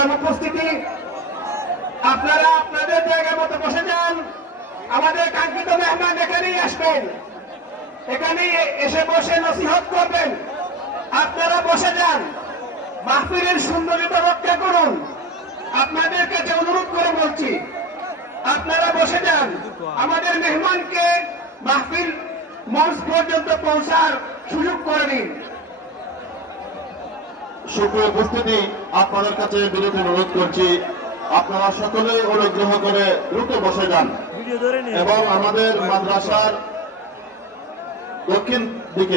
মহতারাম উপস্থিতি, আপনারা আপনাদের জায়গা মতো বসে যান। আমাদের কাঙ্ক্ষিত মেহমান এখানেই আসবেন, এখানেই এসে বসে নসিহত করবেন। আপনারা বসে যান, মাহফিলের সৌন্দর্যতা রক্ষা করুন। আপনাদের কাছে অনুরোধ করে বলছি, আপনারা বসে যান। আমাদের মেহমানকে মাহফিল মঞ্চ পর্যন্ত পৌঁছার সুযোগ করে দিন। সুপ্রিয় উপস্থিতি, আপনাদের কাছে বিনীত অনুরোধ করছি, আপনারা সকলে অনুগ্রহ করে দ্রুত বসে যান এবং আমাদের মাদ্রাসার দক্ষিণ দিকে